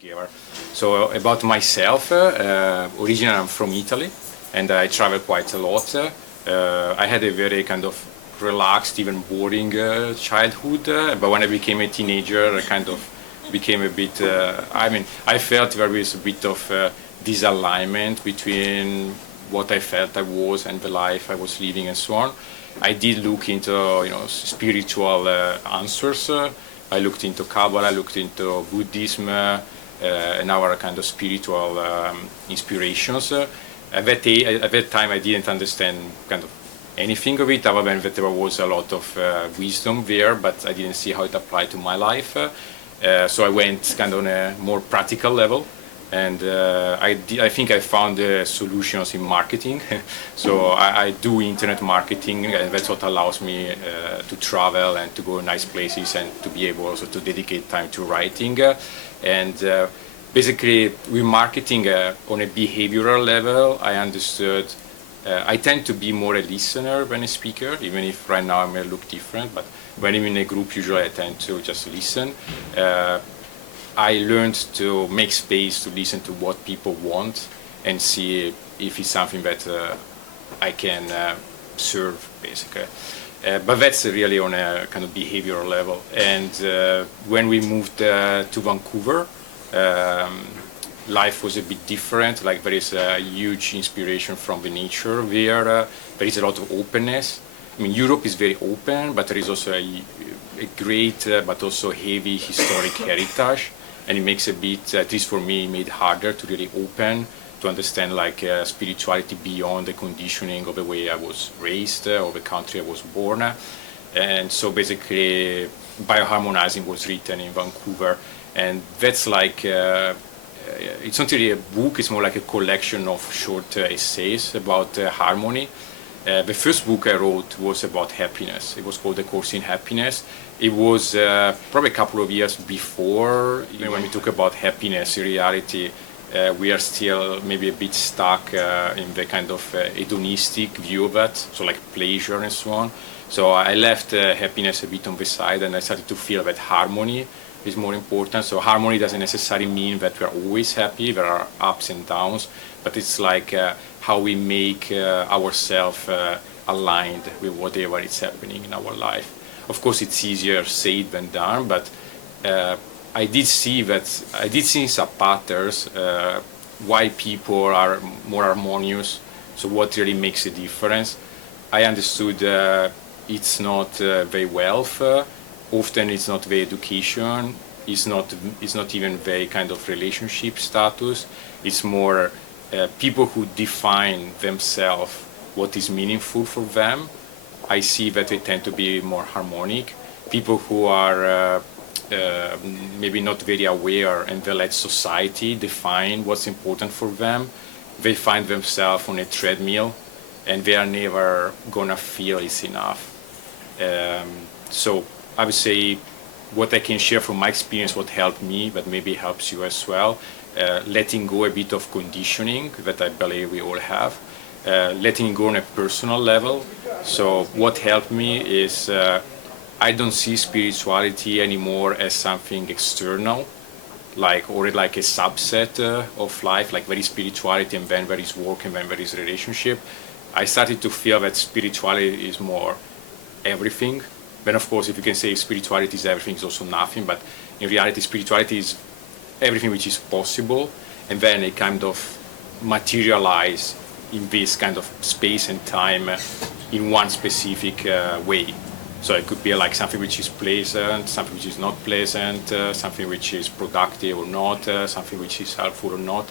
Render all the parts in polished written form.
together. So about myself, originally I'm from Italy, and I travel quite a lot. I had a very kind of relaxed, even boring childhood, but when I became a teenager, I kind of became a bit, I felt there was a bit of disalignment between what I felt I was and the life I was living and so on. I did look into, spiritual answers. I looked into Kabbalah, I looked into Buddhism, and our kind of spiritual inspirations. At that time, I didn't understand kind of anything of it, other than that there was a lot of wisdom there, but I didn't see how it applied to my life. So I went kind of on a more practical level, and I think I found solutions in marketing. So I do internet marketing, and that's what allows me to travel and to go to nice places and to be able also to dedicate time to writing. And basically, with marketing on a behavioral level, I understood I tend to be more a listener than a speaker, even if right now I may look different. But when I'm in a group, usually I tend to just listen. I learned to make space to listen to what people want and see if it's something that I can serve, basically. But that's really on a kind of behavioral level. And when we moved to Vancouver, life was a bit different. Like, there is a huge inspiration from the nature there. There is a lot of openness. I mean, Europe is very open, but there is also a great but also heavy historic heritage. And it makes a bit, at least for me, made harder to really open, to understand like spirituality beyond the conditioning of the way I was raised or the country I was born. And so basically, Bioharmonizing was written in Vancouver. And that's like, it's not really a book, it's more like a collection of short essays about harmony. The first book I wrote was about happiness. It was called A Course in Happiness. It was probably a couple of years before. When we talk about happiness, in reality, we are still maybe a bit stuck in the kind of hedonistic view of that, so like pleasure and so on. So I left happiness a bit on the side, and I started to feel that harmony is more important. So harmony doesn't necessarily mean that we're always happy. There are ups and downs, but it's like how we make ourselves aligned with whatever is happening in our life. Of course, it's easier said than done, but I did see some patterns why people are more harmonious. So what really makes a difference? I understood it's not the wealth. Often it's not the education. It's not even the kind of relationship status. It's more people who define themselves what is meaningful for them. I see that they tend to be more harmonic. People who are maybe not very aware and they let society define what's important for them, they find themselves on a treadmill and they are never gonna feel it's enough. So I would say what I can share from my experience, what helped me, but maybe helps you as well, letting go a bit of conditioning that I believe we all have, letting go on a personal level. So what helped me is I don't see spirituality anymore as something external, or like a subset of life, like there is spirituality and then there is work and then there is relationship. I started to feel that spirituality is more everything. Then of course, if you can say spirituality is everything, it's also nothing, but in reality, spirituality is everything which is possible, and then it kind of materialize in this kind of space and time in one specific way. So it could be like something which is pleasant, something which is not pleasant, something which is productive or not, something which is helpful or not,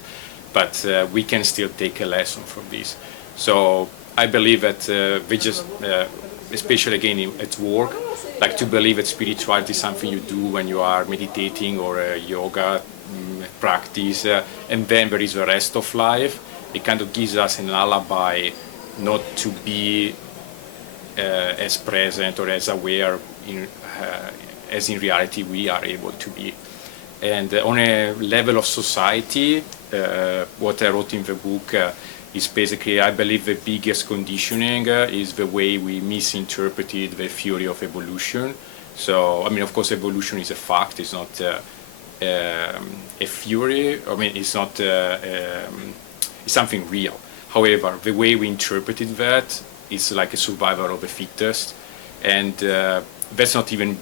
but we can still take a lesson from this. So I believe that we just, especially again at work, like to believe that spirituality is something you do when you are meditating or a yoga practice, and then there is the rest of life. It kind of gives us an alibi not to be as present or as aware as in reality we are able to be. And on a level of society, what I wrote in the book is basically, I believe the biggest conditioning is the way we misinterpreted the theory of evolution. So, I mean, of course, evolution is a fact. It's not a theory. I mean, it's not it's something real. However, the way we interpreted that is like a survival of the fittest, and that's not even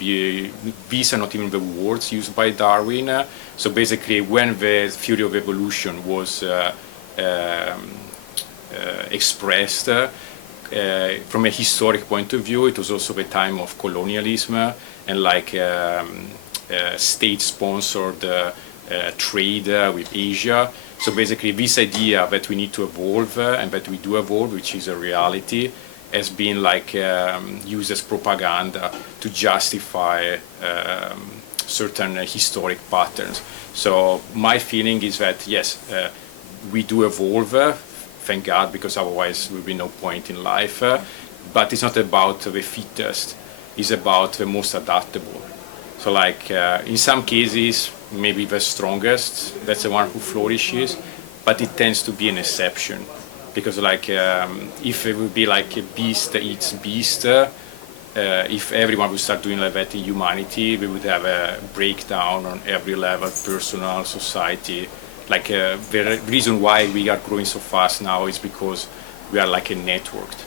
these are not even the words used by Darwin. So basically, when the theory of evolution was expressed from a historic point of view, it was also the time of colonialism and like state-sponsored trade with Asia. So basically, this idea that we need to evolve and that we do evolve, which is a reality, has been like used as propaganda to justify certain historic patterns. So my feeling is that yes, we do evolve, thank God, because otherwise there will be no point in life. But it's not about the fittest; it's about the most adaptable. So like in some cases, maybe the strongest, that's the one who flourishes, but it tends to be an exception. Because like if it would be like a beast eats beast, if everyone would start doing like that in humanity, we would have a breakdown on every level, personal, society. Like the reason why we are growing so fast now is because we are like a networked.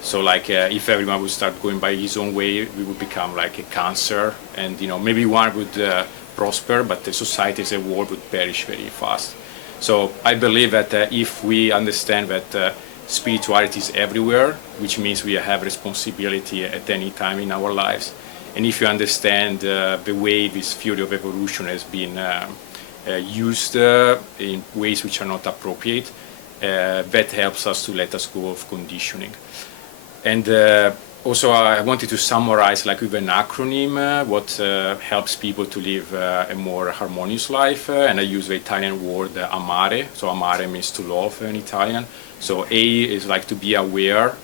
So like if everyone would start going by his own way, we would become like a cancer, and maybe one would prosper, but the society as a whole would perish very fast. So I believe that if we understand that spirituality is everywhere, which means we have responsibility at any time in our lives, and if you understand the way this theory of evolution has been used in ways which are not appropriate, that helps us to let us go of conditioning. And also I wanted to summarize like with an acronym what helps people to live a more harmonious life, and I use the Italian word amare. So amare means to love in Italian. So A is like to be aware.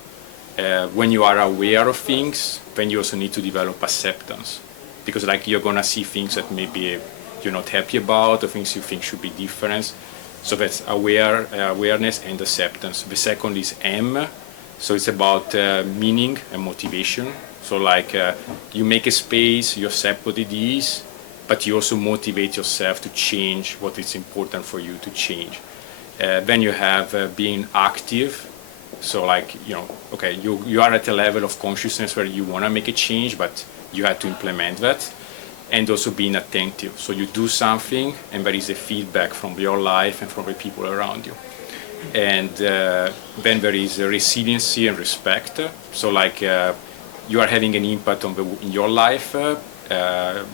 When you are aware of things, then you also need to develop acceptance, because like you're gonna see things that maybe you're not happy about, or things you think should be different. So that's awareness and acceptance. The second is M. So it's about meaning and motivation. So like you make a space, you accept what it is, but you also motivate yourself to change what is important for you to change. Then you have being active. So like, okay, you are at a level of consciousness where you want to make a change, but you have to implement that. And also being attentive. So you do something and there is a feedback from your life and from the people around you. And then there is resiliency and respect. So like you are having an impact in your life.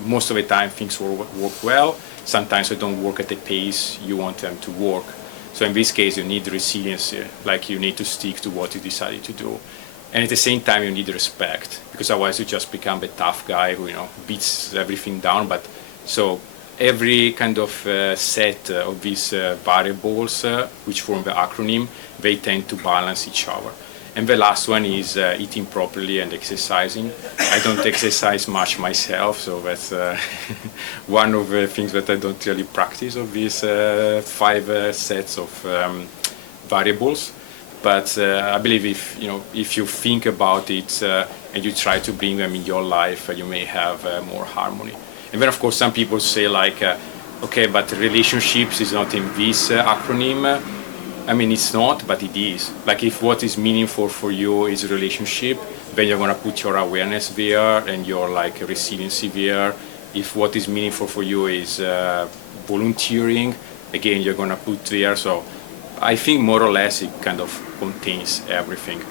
Most of the time things work well. Sometimes they don't work at the pace you want them to work. So in this case you need resiliency, like you need to stick to what you decided to do. And at the same time you need respect, because otherwise you just become the tough guy who beats everything down. But so every kind of set of these variables which form the acronym, they tend to balance each other. And the last one is eating properly and exercising. I don't exercise much myself, so that's one of the things that I don't really practice of these 5 sets of variables. But I believe if you think about it and you try to bring them in your life, you may have more harmony. And then of course some people say like, okay, but relationships is not in this acronym. I mean, it's not, but it is. Like if what is meaningful for you is a relationship, then you're gonna put your awareness there and your like resiliency there. If what is meaningful for you is volunteering, again, you're gonna put there. So I think more or less it kind of contains everything.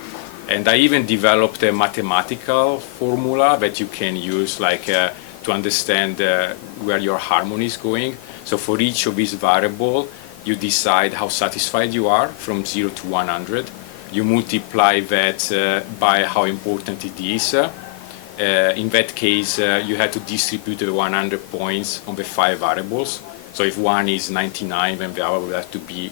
And I even developed a mathematical formula that you can use like to understand where your harmony is going. So for each of these variables, you decide how satisfied you are from 0 to 100. You multiply that by how important it is. In that case, you have to distribute the 100 points on the 5 variables. So if one is 99, then the other will have to be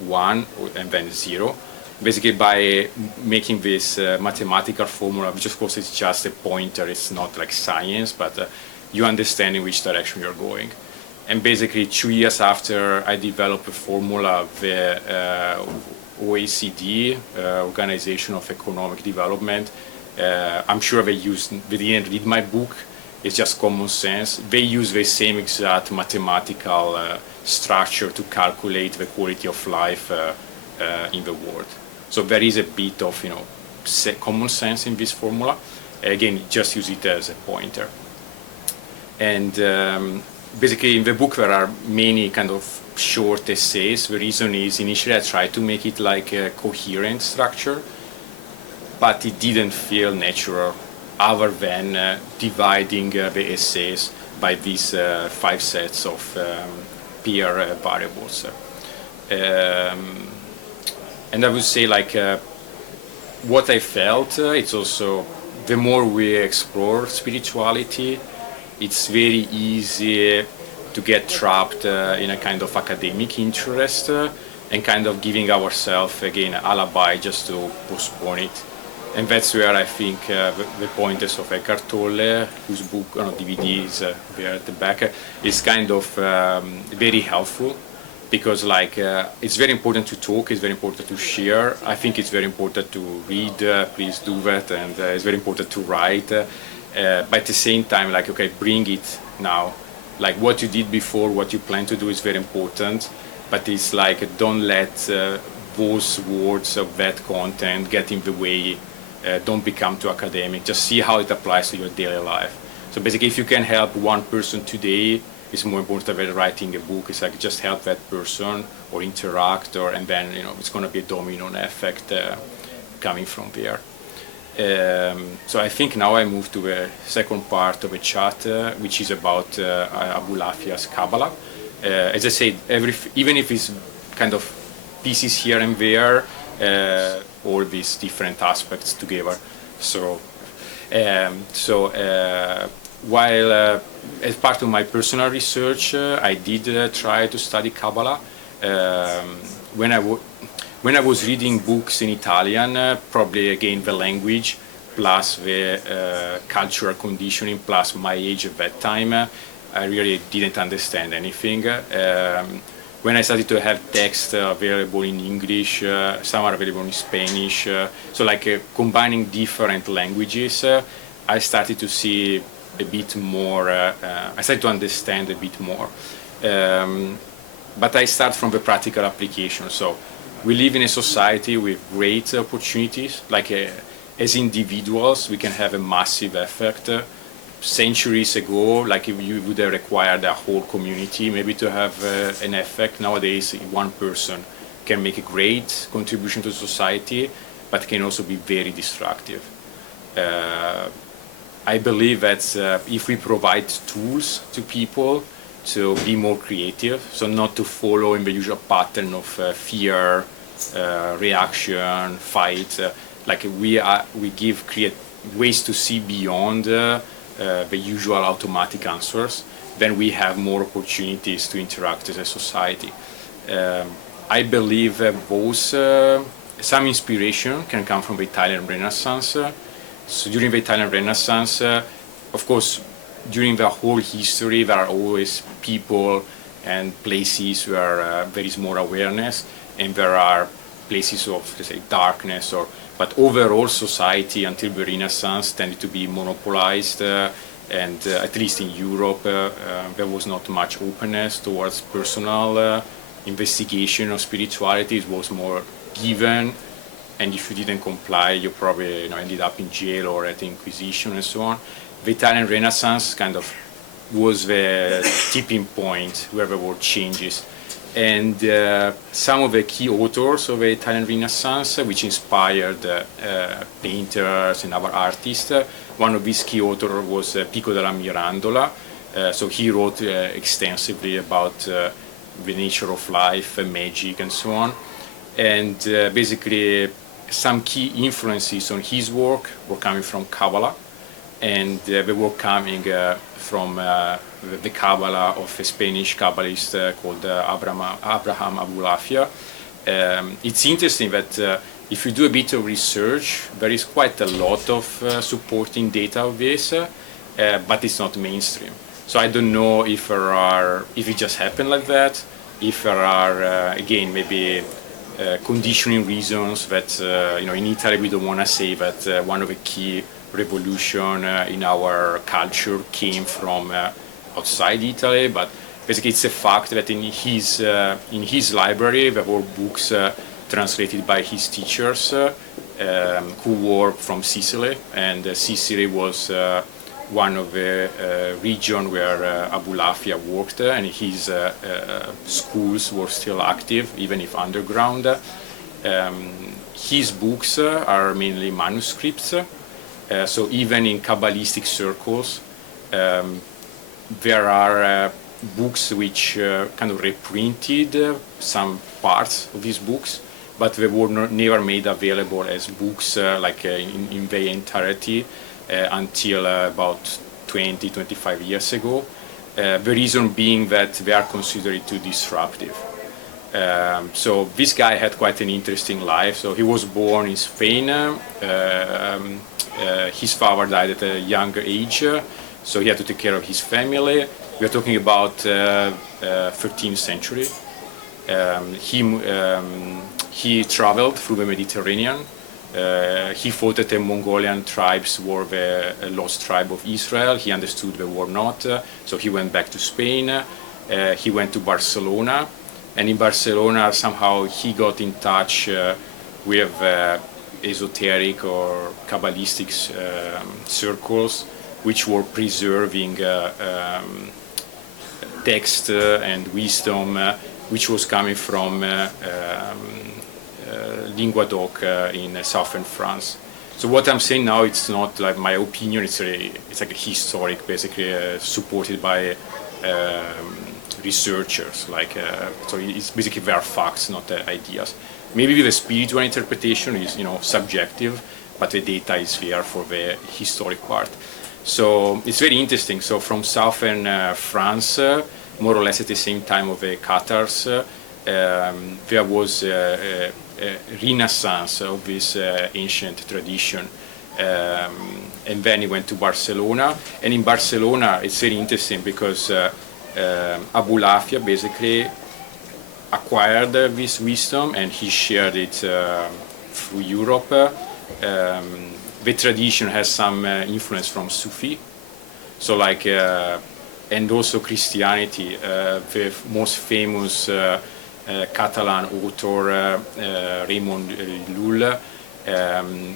1 and then 0. Basically by making this mathematical formula, which of course is just a pointer, it's not like science, but you understand in which direction you're going. And basically 2 years after I developed a formula, the OECD, Organization of Economic Development, I'm sure they didn't read my book, It's just common sense. They use the same exact mathematical structure to calculate the quality of life in the world. So there is a bit of common sense in this formula. Again, just use it as a pointer. And basically in the book there are many kind of short essays. The reason is initially I tried to make it like a coherent structure, but it didn't feel natural other than dividing the essays by these 5 sets of peer variables. And I would say like what I felt, it's also the more we explore spirituality, it's very easy to get trapped in a kind of academic interest and kind of giving ourselves again an alibi just to postpone it. And that's where I think the pointers of Eckhart Tolle, whose book on DVD is there at the back, is kind of very helpful, because like it's very important to talk, it's very important to share. I think it's very important to read, please do that, and it's very important to write. But at the same time, like, okay, bring it now. Like what you did before, what you plan to do is very important, but it's like don't let those words of that content get in the way. Don't become too academic. Just see how it applies to your daily life. So basically, if you can help one person today, it's more important than writing a book. It's like just help that person or interact, and then it's going to be a domino effect coming from there. So I think now I move to the second part of the chat, which is about Abulafia's Kabbalah. As I said, even if it's kind of pieces here and there, all these different aspects together. So while as part of my personal research, I did try to study Kabbalah. When I was reading books in Italian, probably again the language plus the cultural conditioning plus my age at that time, I really didn't understand anything. When I started to have text available in English, some are available in Spanish, so like combining different languages, I started to see a bit more, I started to understand a bit more. But I start from the practical application. So we live in a society with great opportunities, like as individuals we can have a massive effect. Centuries ago, like you would have required a whole community maybe to have an effect. Nowadays, one person can make a great contribution to society, but can also be very destructive. I believe that if we provide tools to people to be more creative, so not to follow in the usual pattern of fear, reaction, fight, like we create ways to see beyond the usual automatic answers, then we have more opportunities to interact as a society. I believe both some inspiration can come from the Italian Renaissance. So during the Italian Renaissance, of course, during the whole history, there are always people and places where there is more awareness, and there are places of, let's say, darkness, but overall society until the Renaissance tended to be monopolized, and at least in Europe there was not much openness towards personal investigation of spirituality. It was more given, and if you didn't comply you probably ended up in jail or at the Inquisition and so on. The Italian Renaissance kind of was the tipping point where the world changes. And some of the key authors of the Italian Renaissance, which inspired painters and other artists, one of these key authors was Pico Della Mirandola. So he wrote extensively about the nature of life, magic, and so on. And basically, some key influences on his work were coming from Kabbalah, and they were coming from the Kabbalah of a Spanish kabbalist called Abraham Abulafia. It's interesting that if you do a bit of research, there is quite a lot of supporting data of this, but it's not mainstream. So I don't know if it just happened like that, if there are, again, maybe conditioning reasons that, in Italy we don't want to say that one of the key revolution in our culture came from outside Italy, but basically it's a fact that in his library there were books translated by his teachers who were from Sicily, and Sicily was one of the region where Abulafia worked, and his schools were still active, even if underground. His books are mainly manuscripts, so even in Kabbalistic circles, there are books which kind of reprinted some parts of his books, but they were never made available as books in their entirety until about 20-25 years ago. The reason being that they are considered too disruptive. So this guy had quite an interesting life. So he was born in Spain. His father died at a younger age, so he had to take care of his family. We are talking about 13th century. He traveled through the Mediterranean. He thought that the Mongolian tribes were the lost tribe of Israel. He understood they were not, so he went back to Spain. He went to Barcelona, and in Barcelona somehow he got in touch with esoteric or Kabbalistic circles, which were preserving text and wisdom which was coming from Linguadoc in southern France. So what I'm saying now, it's not like my opinion, it's like a historic, basically supported by researchers. So it's basically there are facts, not ideas. Maybe the spiritual interpretation is subjective, but the data is there for the historic part. So it's very interesting. So from southern France, more or less at the same time of the Catars, there was a renaissance of this ancient tradition. And then he went to Barcelona. And in Barcelona, it's very interesting because Abulafia basically acquired this wisdom and he shared it through Europe. The tradition has some influence from Sufi, so and also Christianity. The most famous Catalan author, Raymond Lull,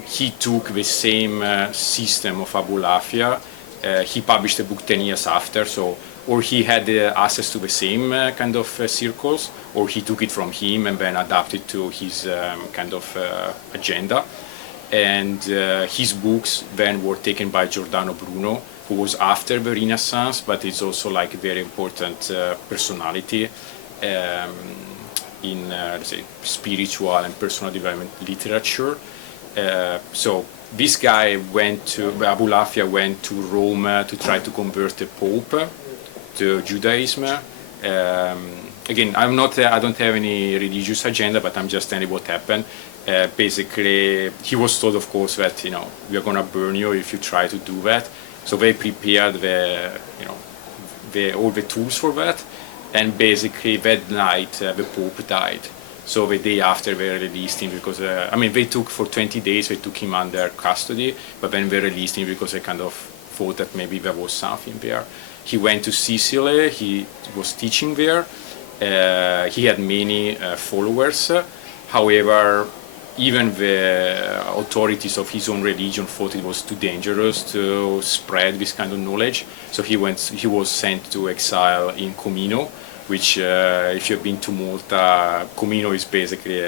he took the same system of Abulafia. He published a book 10 years after, so or he had access to the same kind of circles, or he took it from him and then adapted to his kind of agenda. And his books then were taken by Giordano Bruno, who was after the Renaissance, but it's also like a very important personality in let's say spiritual and personal development literature. So this guy Abulafia went to Rome to try to convert the Pope to Judaism. Again, I don't have any religious agenda, but I'm just telling you what happened. Basically, he was told, of course, that we are going to burn you if you try to do that. So they prepared all the tools for that, and basically that night the Pope died. So the day after they released him because they took for 20 days they took him under custody, but then they released him because they kind of thought that maybe there was something there. He went to Sicily. He was teaching there. He had many followers. However, even the authorities of his own religion thought it was too dangerous to spread this kind of knowledge. So he was sent to exile in Comino, which, if you've been to Malta, Comino is basically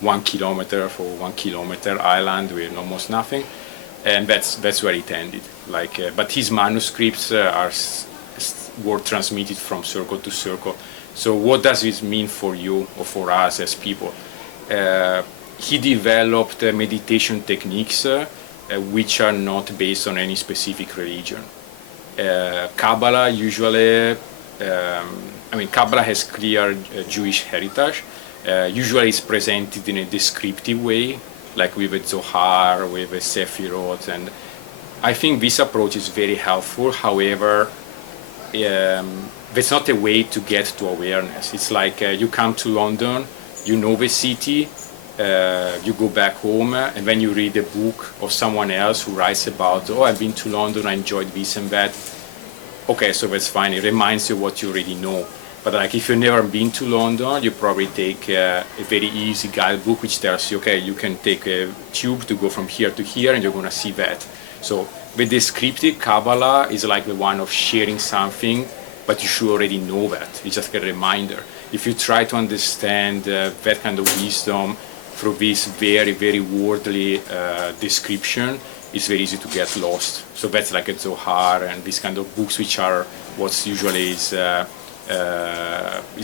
1 kilometer for 1 kilometer island with almost nothing, and that's where it ended. But his manuscripts were transmitted from circle to circle. So what does this mean for you or for us as people? He developed meditation techniques which are not based on any specific religion. Kabbalah usually, Kabbalah has clear Jewish heritage. Usually it's presented in a descriptive way, like with a Zohar, with a Sefirot, and I think this approach is very helpful. However, that's not a way to get to awareness. It's like you come to London, you know the city, you go back home, and when you read a book of someone else who writes about, oh, I've been to London, I enjoyed this and that, okay, so that's fine. It reminds you what you already know. But like if you've never been to London, you probably take a very easy guidebook which tells you, okay, you can take a tube to go from here to here, and you're going to see that. So the descriptive Kabbalah is like the one of sharing something, but you should already know that. It's just a reminder. If you try to understand that kind of wisdom through this very, very worldly description, it's very easy to get lost. So that's like a Zohar and these kind of books, which are what's usually is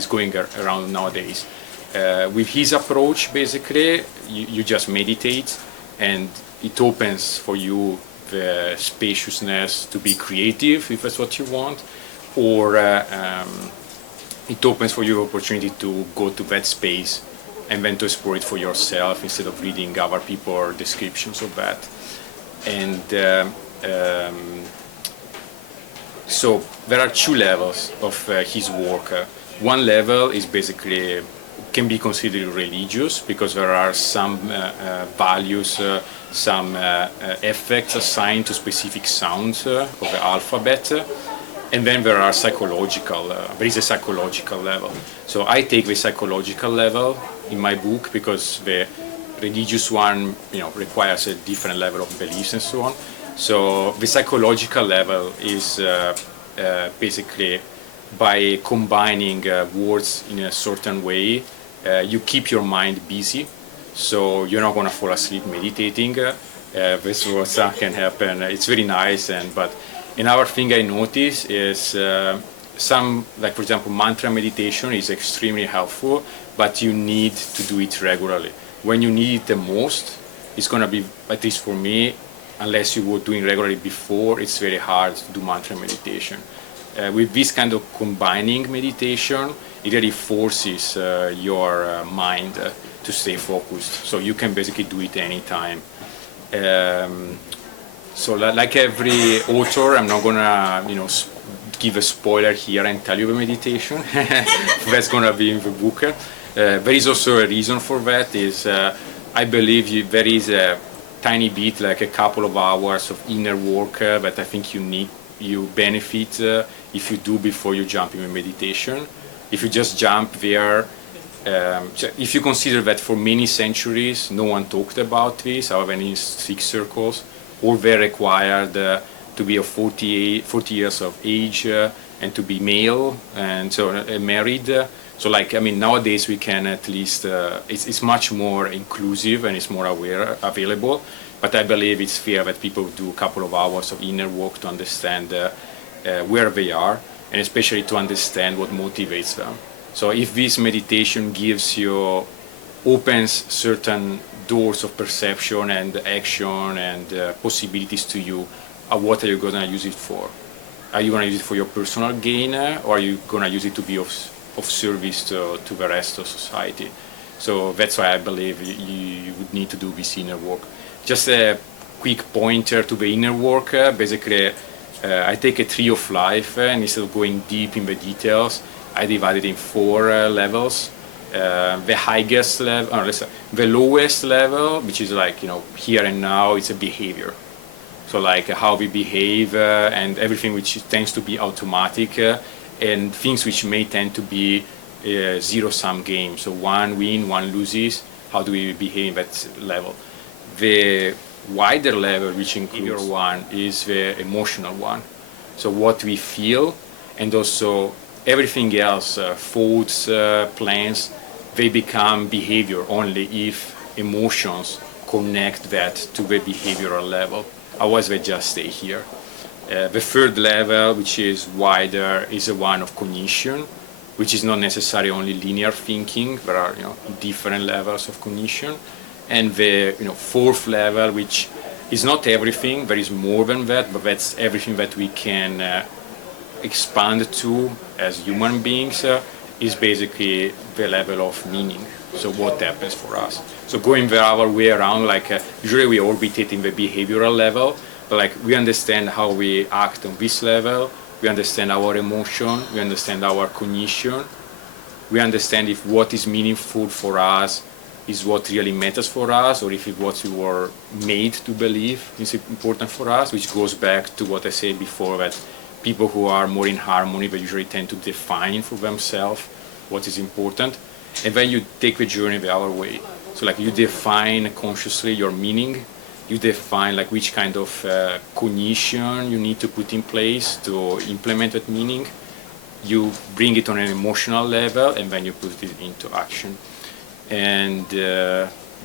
going around nowadays. With his approach, basically, you just meditate, and it opens for you the spaciousness to be creative, if that's what you want, or it opens for you the opportunity to go to that space and then to explore it for yourself instead of reading other people's descriptions of that. And so there are two levels of his work. One level is basically can be considered religious, because there are some values, some effects assigned to specific sounds of the alphabet. And then there are psychological, there is a psychological level. So I take the psychological level in my book because the religious one, requires a different level of beliefs and so on. So the psychological level is basically by combining words in a certain way, you keep your mind busy. So you're not going to fall asleep meditating. This was can happen. It's very nice, but another thing I notice is some, like for example, mantra meditation is extremely helpful, but you need to do it regularly. When you need it the most, it's going to be, at least for me, unless you were doing regularly before, it's very hard to do mantra meditation. With this kind of combining meditation, it really forces your mind to stay focused. So you can basically do it anytime. So like every author, I'm not gonna, give a spoiler here and tell you the meditation. That's gonna be in the book. There is also a reason for that. Is I believe there is a tiny bit, like a couple of hours of inner work that I think you benefit if you do before you jump in meditation. If you just jump there, if you consider that for many centuries no one talked about this, however in strict circles, all they required to be of 40 years of age and to be male and so married. So nowadays we can at least, it's much more inclusive and it's more available. But I believe it's fair that people do a couple of hours of inner work to understand where they are, and especially to understand what motivates them. So if this meditation opens certain doors of perception and action and possibilities to you, what are you going to use it for? Are you going to use it for your personal gain, or are you going to use it to be of service to the rest of society? So that's why I believe you would need to do this inner work. Just a quick pointer to the inner work. Basically, I take a tree of life, and instead of going deep in the details, I divide it in 4 levels. The highest level, the lowest level, which is like, here and now, it's a behavior. So like how we behave and everything which tends to be automatic and things which may tend to be zero-sum game. So one win, one loses. How do we behave in that level? The wider level, which includes one, is the emotional one. So what we feel, and also everything else, thoughts, plans, they become behavior only if emotions connect that to the behavioral level. Otherwise, they just stay here. The third level, which is wider, is the one of cognition, which is not necessarily only linear thinking. There are different levels of cognition. And the fourth level, which is not everything, there is more than that, but that's everything that we can expand to as human beings, is basically the level of meaning. So what happens for us? So going the other way around, usually we orbitate in the behavioral level, but we understand how we act on this level, we understand our emotion, we understand our cognition, we understand if what is meaningful for us is what really matters for us, or if it what we were made to believe is important for us, which goes back to what I said before, that people who are more in harmony, they usually tend to define for themselves what is important. And then you take the journey the other way. So like you define consciously your meaning, you define like which kind of cognition you need to put in place to implement that meaning. You bring it on an emotional level, and then you put it into action. And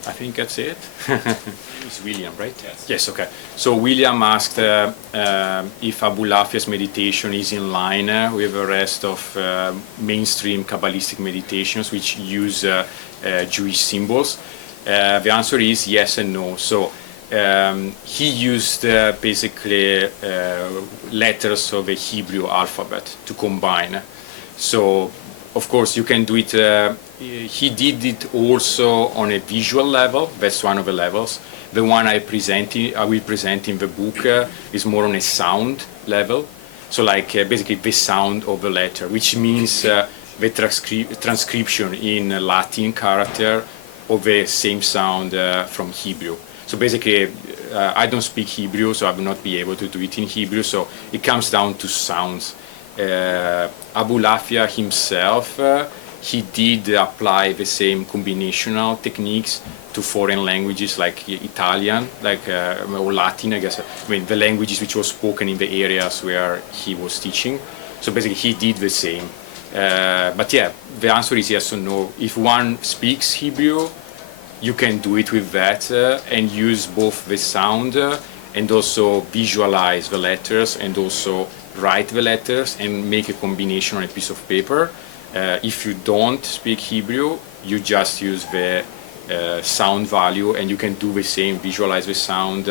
I think that's it. It's William, right? Yes. Yes, okay. So William asked if Abulafia's meditation is in line with the rest of mainstream Kabbalistic meditations which use Jewish symbols. The answer is yes and no. So he used basically letters of the Hebrew alphabet to combine. So of course you can do it, he did it also on a visual level. That's one of the levels. The one I will present in the book is more on a sound level. So like basically the sound of the letter, which means the transcription in Latin character of the same sound from Hebrew. So basically, I don't speak Hebrew, so I will not be able to do it in Hebrew, so it comes down to sounds. Abulafia himself, he did apply the same combinational techniques to foreign languages like Italian, or Latin, I guess. I mean, the languages which were spoken in the areas where he was teaching. So basically, he did the same. But yeah, the answer is yes or no. If one speaks Hebrew, you can do it with that and use both the sound and also visualize the letters and also write the letters and make a combination on a piece of paper. If you don't speak Hebrew, you just use the sound value, and you can do the same, visualize the sound,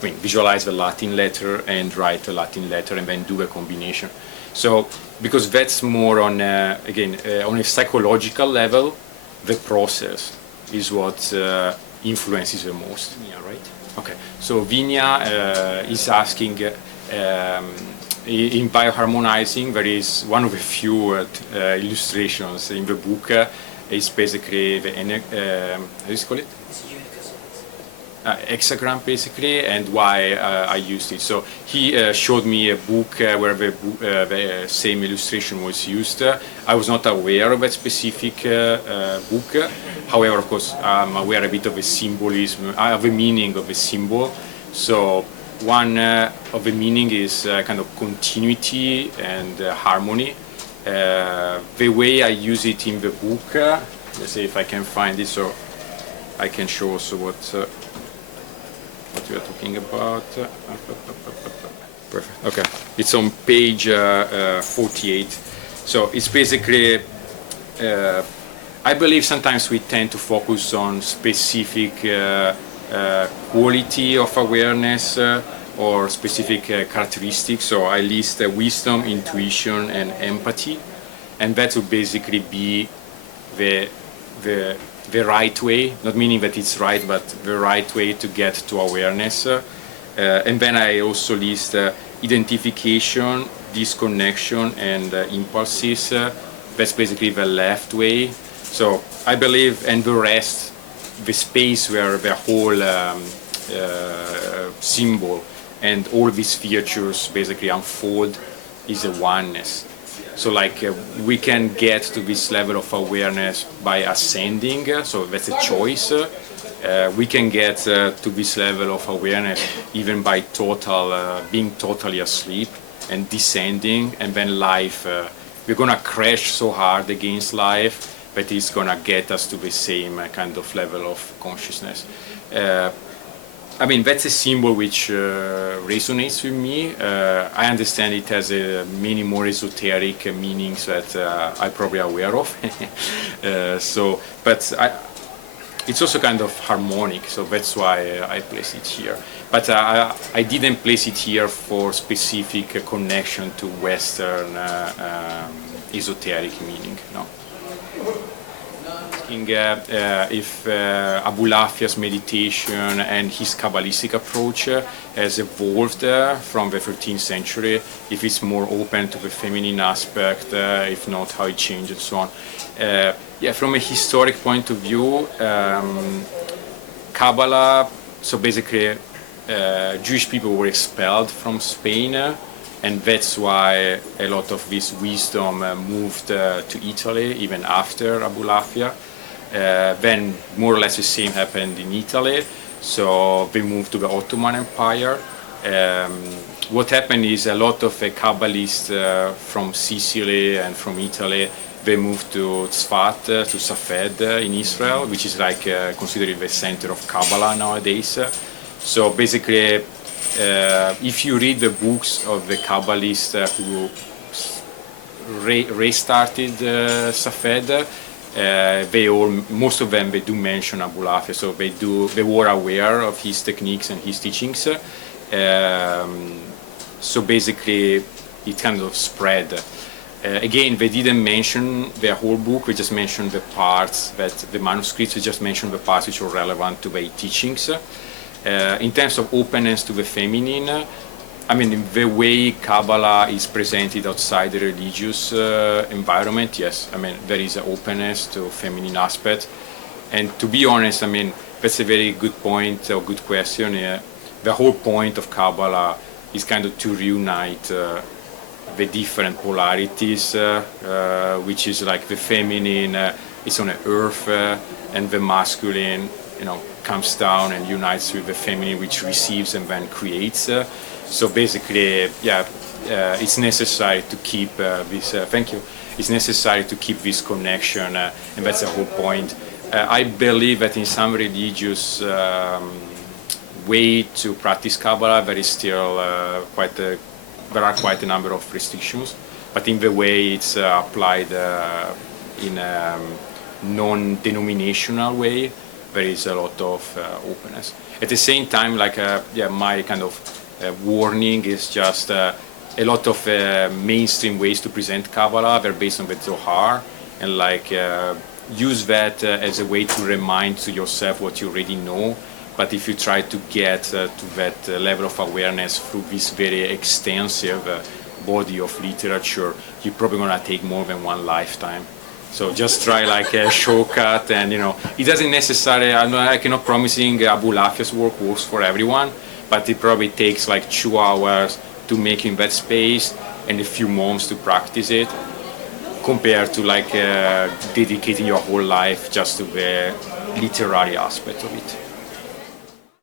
visualize the Latin letter and write the Latin letter and then do a combination. So, because that's more on, again, on a psychological level, the process is what influences the most. Yeah, right? Okay, so Vinya is asking, in Bioharmonizing, there is one of the few illustrations in the book. It's basically the, how do you call it? Hexagram, basically, and why I used it. So he showed me a book where the same illustration was used. I was not aware of that specific book. However, of course, I'm aware a bit of the symbolism, of the meaning of the symbol. So one of the meaning is kind of continuity and harmony. The way I use it in the book, let's see if I can find it, so I can show also what we are talking about. Perfect. Okay, it's on page 48. So it's basically, I believe sometimes we tend to focus on specific quality of awareness or specific characteristics. So I list wisdom, intuition, and empathy, and that would basically be the right way, not meaning that it's right, but the right way to get to awareness. And then I also list identification, disconnection, and impulses. That's basically the left way. So I believe, and the rest, the space where the whole symbol and all these features basically unfold is a oneness. So like we can get to this level of awareness by ascending, so that's a choice. We can get to this level of awareness even by being totally asleep and descending, and then life, we're gonna crash so hard against life that it's gonna get us to the same kind of level of consciousness. I mean, that's a symbol which resonates with me. I understand it has many more esoteric meanings that I'm probably aware of. But it's also kind of harmonic, so that's why I place it here. But I didn't place it here for specific connection to Western esoteric meaning, no. asking if Abulafia's meditation and his Kabbalistic approach has evolved from the 13th century, if it's more open to the feminine aspect, if not, how it changed and so on. Yeah, from a historic point of view, Kabbalah, so basically Jewish people were expelled from Spain, and that's why a lot of this wisdom moved to Italy even after Abulafia. Then more or less the same happened in Italy, so they moved to the Ottoman Empire. What happened is a lot of Kabbalists from Sicily and from Italy, they moved to Tzfat, to Safed in Israel, which is like considered the center of Kabbalah nowadays. So basically, if you read the books of the Kabbalists who restarted Safed, most of them, they do mention Abulafia, so they were aware of his techniques and his teachings. So basically, it kind of spread. Again, they didn't mention the whole book, they just mentioned the parts, that the manuscripts, they just mentioned the parts which were relevant to their teachings. In terms of openness to the feminine, I mean, the way Kabbalah is presented outside the religious environment, yes, I mean, there is an openness to feminine aspect. And to be honest, I mean, that's a very good point, or good question. The whole point of Kabbalah is kind of to reunite the different polarities, which is like the feminine is on the earth, and the masculine, you know, comes down and unites with the feminine, which receives and then creates. So basically, yeah, it's necessary to keep this. Thank you. It's necessary to keep this connection, and that's the whole point. I believe that in some religious way to practice Kabbalah, there is still there are quite a number of restrictions, but in the way it's applied in a non-denominational way, there is a lot of openness. At the same time, like yeah, my kind of warning is just a lot of mainstream ways to present Kabbalah. They're based on the Zohar, and like use that as a way to remind to yourself what you already know. But if you try to get to that level of awareness through this very extensive body of literature, you're probably gonna take more than one lifetime. So just try like a shortcut, and you know, it doesn't necessarily, I cannot promising Abulafia's work works for everyone, but it probably takes like 2 hours to make in that space and a few months to practice it, compared to like dedicating your whole life just to the literary aspect of it.